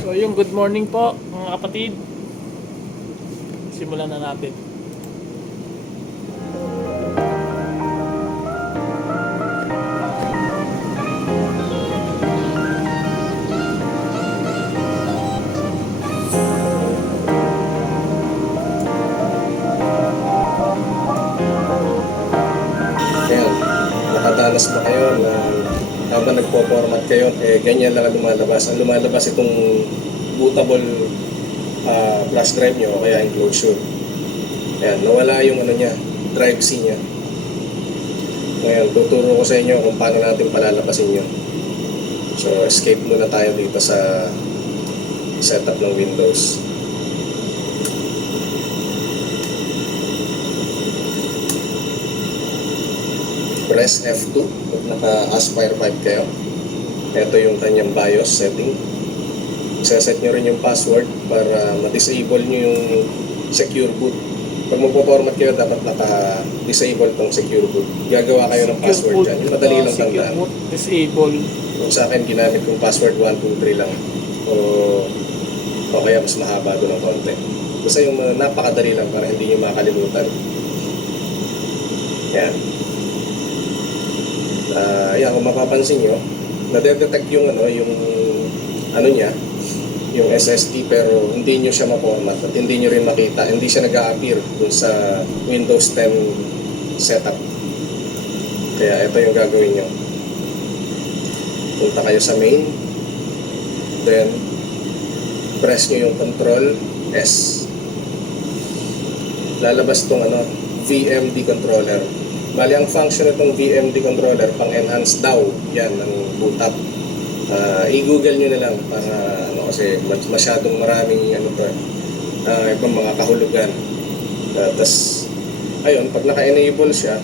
So yung good morning po mga kapatid. Simulan na natin. Ayan, nakadanas ba kayo na habang nagpo-format kayo, ganyan lang ang lumalabas. Ang lumalabas itong bootable flash drive nyo o kaya enclosure. Ayan, nawala yung ano niya, drive C niya. Ngayon, tuturo ko sa inyo kung paano natin palalabasin yun. So, escape muna tayo dito sa setup ng Windows. Press F2 kung naka-Aspire 5 kayo. Ito yung kanyang BIOS setting. Set nyo rin yung password para ma-disable nyo yung secure boot. Pag magpo-format kayo, dapat naka-disable tong secure boot. Gagawa kayo ng password dyan. Yung madali lang tandaan. Secure boot disable. Kung sa akin, ginamit kong password 123 lang. O kaya mas mahaba doon ng konti. Basta yung napakadali lang para hindi nyo makalimutan. Yan. Yan, kung mapapansin nyo, nadedetect yung niya, yung SSD, pero hindi nyo siya ma-format at hindi nyo rin makita, hindi siya nag-a-appear dun sa Windows 10 setup. Kaya ito yung gagawin nyo. Punta kayo sa main, then press nyo yung Control S. Lalabas tong VMD controller. Bali, ang function itong VMD controller, pang-enhance daw yan ng boot up. I-google nyo na lang para kasi masyadong maraming ibang mga kahulugan. Tapos, ayun, pag naka-enable siya,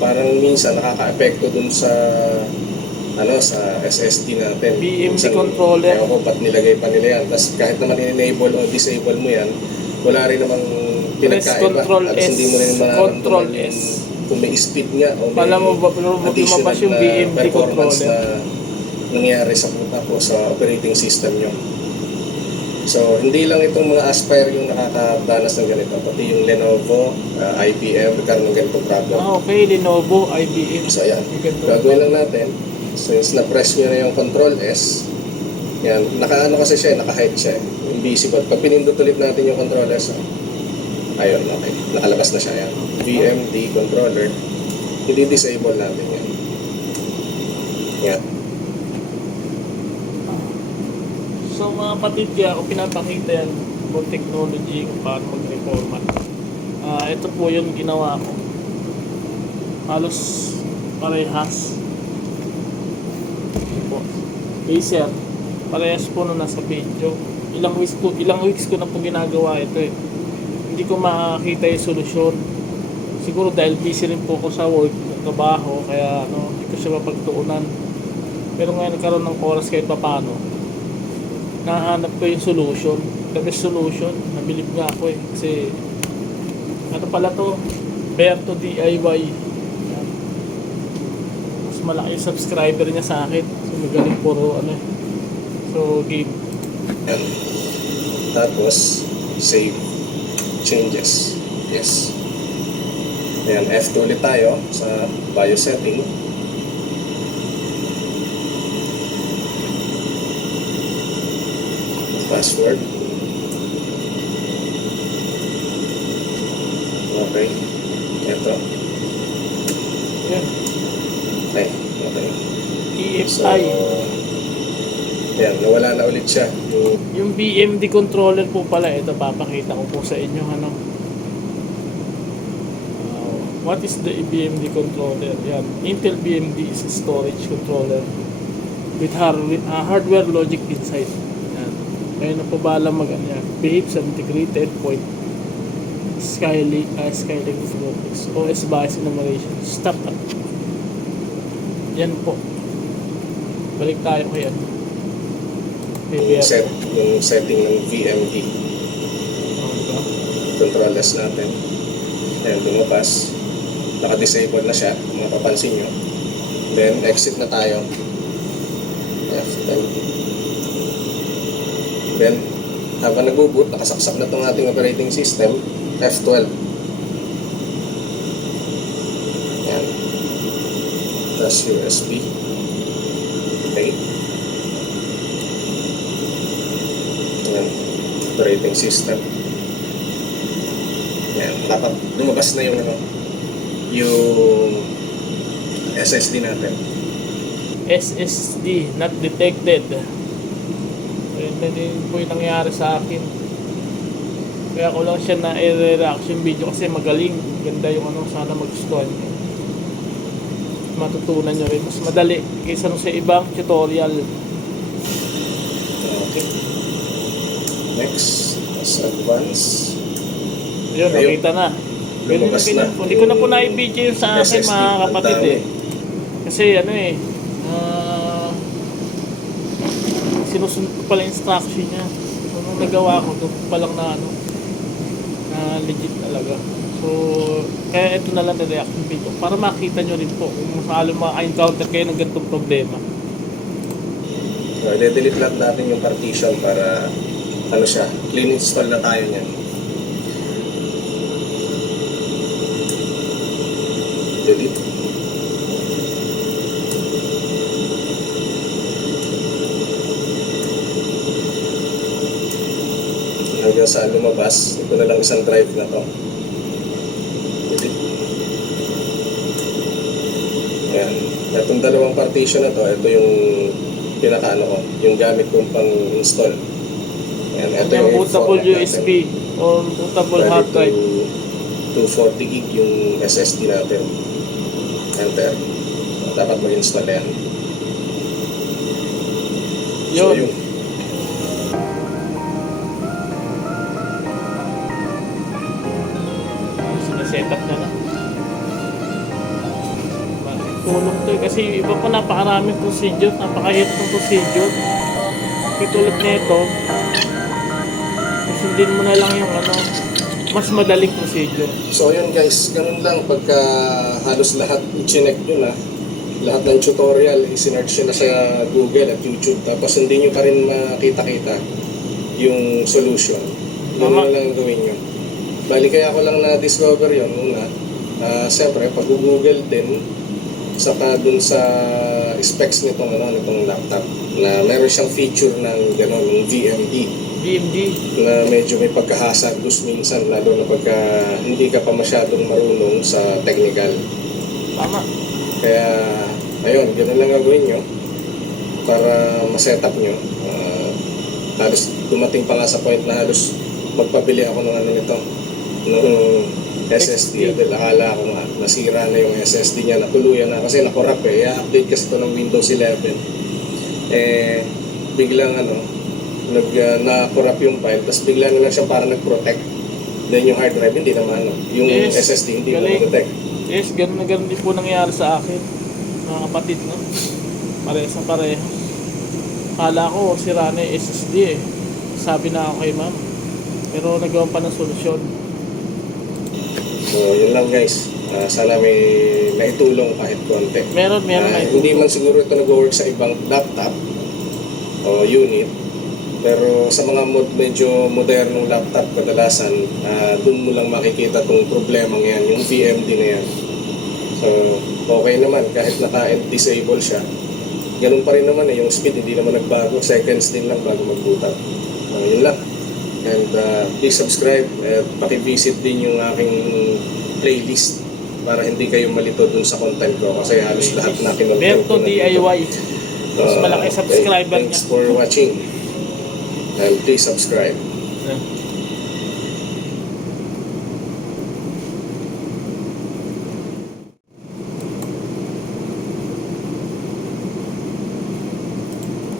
parang minsan nakaka-epekto dun sa sa SSD natin. VMD controller. Kaya ako, ba't nilagay pa nila yan? Tapos kahit naman enable o disable mo yan, wala rin namang pinagkaiba. Control S. Hindi mo rin Control S. Kung may speed nga o may Pala mo ba lumabas yung VMD performance controller? na nangyari sa puta po sa operating system nyo. So, hindi lang itong mga Aspire yung nakakadanas ng ganito, pati yung Lenovo, IBM, nagkaroon ng ganitong problem. Okay, Lenovo, IBM. So, ayan, gagawin lang natin. Since na-press nyo na yung Control S, yan, kasi siya, naka-hide siya, invisible. Pag pinindot ulit natin yung Control S, ayun, okay, nakalabas na siya yan. VMD controller, i-disable natin yan. Yan. So mga kapatid, kaya ako pinapakita yan about technology kung paano mag-reformat. Ito po yung ginawa ko. Halos parehas. Ito po. Acer. Parehas po na nasa video. Ilang weeks ko na po ginagawa ito eh. Hindi ko makakita yung solusyon. Siguro dahil busy rin po ako sa work, trabaho, kaya hindi ko siya mapagtuunan. Pero ngayon nagkaroon ng oras kahit paano. Nahanap ko yung solution. The best solution. Nabilib nga ako eh. Kasi pala to? Berto DIY. Yan. Mas malaki yung subscriber niya sa akin. So magaling puro So game. Yan. Tapos, save changes. Yes. Ayan, F2 ulit tayo sa BIOS setting. Password. Okay. Ito. Yan. Okay. Okay. EFI. Yan, nawala na ulit siya. Yung BMD controller po pala, ito papakita ko po sa inyo what is the BMD controller? Yan. Intel BMD is a storage controller with hardware logic inside. Yan. Kaya na po bala yan. Behaves an integrated point. Skylink Robotics. OS bias enumeration. Stop that. Yan po. Balik tayo kaya. Yung setting ng VMD. Control S natin. Ayan, lumabas. Naka-disable na siya, kung mapapansin nyo. Then, exit na tayo. F10. Then, habang nag-boot, nakasaksak na itong ating operating system, F12. Yan. Tapos USB. Okay. Yan. Operating system. Yan. Dapat lumabas na yung yung SSD natin. SSD not detected. Ito din po yung nangyari sa akin. Kaya ko lang siya na reaction video kasi magaling. Ganda yung sana magustuhan nyo. Matutunan nyo rin. Mas madali kaysa sa ibang tutorial. Okay. Next, as advance. Yun, Ayun. nakita na. Lumabas na. Hindi ko na po na-video yun sa akin SSD, mga kapatid ang dami. Kasi sinusunod ko pala instruction niya. So, nung nagawa ko, doon pa lang na legit talaga. So, kaya ito na lang na reaction video para makita nyo rin po kung sakali ma-encounter kayo ng ganitong problema. So, i-delete lang natin yung partition para clean install na tayo niyan. Delete. Hanggang sa lumabas, ito na lang isang drive na to. Delete. Ayan. Itong dalawang partition na to, ito yung yung gamit kong pang-install. Ayan, ito Yung yung bootable format USB natin. or bootable hard drive. 240 gig yung SSD natin. Enter. So, dapat mag-install yan. So, Yun. Sineset up niya na. Tulong to kasi iba pa napakaraming procedure, napakahirap ng procedure. Tulad nito, sundin mo na lang yung mas madaling procedure. So yun guys, ganun lang pagka halos lahat i-check nyo na, lahat ng tutorial i-search nyo na sa Google at YouTube, tapos hindi nyo pa rin makita-kita yung solution. Ganun na lang ang gawin nyo. Bali kaya ako lang na-discover yun una. Siyempre, pag-google din, saka dun sa specs nitong laptop na meron siyang feature ng yung VMD na medyo may pagkahasagdos minsan, lalo na pagka hindi ka pa masyadong marunong sa technical. Tama. Kaya ayun, ganun lang gagawin nyo para ma-set up nyo. Halos dumating pa nga sa point na halos magpabili ako ng nito ng SSD. Dahil akala ko nga nasira na yung SSD niya, natuluyan na kasi nakorap i-update kasi ito ng Windows 11 biglang na-corrupt yung file, tapos bigla na lang siya para nag-protect. Then yung hard drive hindi naman, yung SSD hindi mo protect. Yes, ganun na ganun din po nangyari sa akin, mga kapatid, no? Parehas na parehas. Kala ko sira na yung SSD sabi na ako kay ma'am, pero nagawa pa ng solusyon. So yun lang guys, sana may naitulong kahit konti. Meron hindi man siguro ito nag-work sa ibang laptop o unit, pero sa mga medyo modernong laptop kadalasan, doon mo lang makikita tong problemang yan, yung VMD na yan. So, okay naman kahit naka-disable siya. Ganun pa rin naman yung speed, hindi naman nagbago. Seconds din lang bago mag-boot up. Yun lang. And please subscribe at paki-visit din yung aking playlist para hindi kayo malito dun sa content ko kasi halos lahat na kinontent Berto DIY. Mas malaki subscriber niya. Thanks for watching. And please subscribe.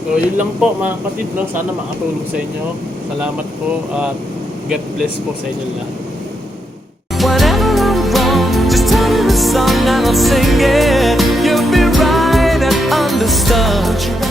So yun lang po mga kapatid, no? Sana makatulong sa inyo. Salamat po at God bless po sa inyo lahat. Whenever I'm wrong, just tell me the song and I'll sing it. You'll be right and understood.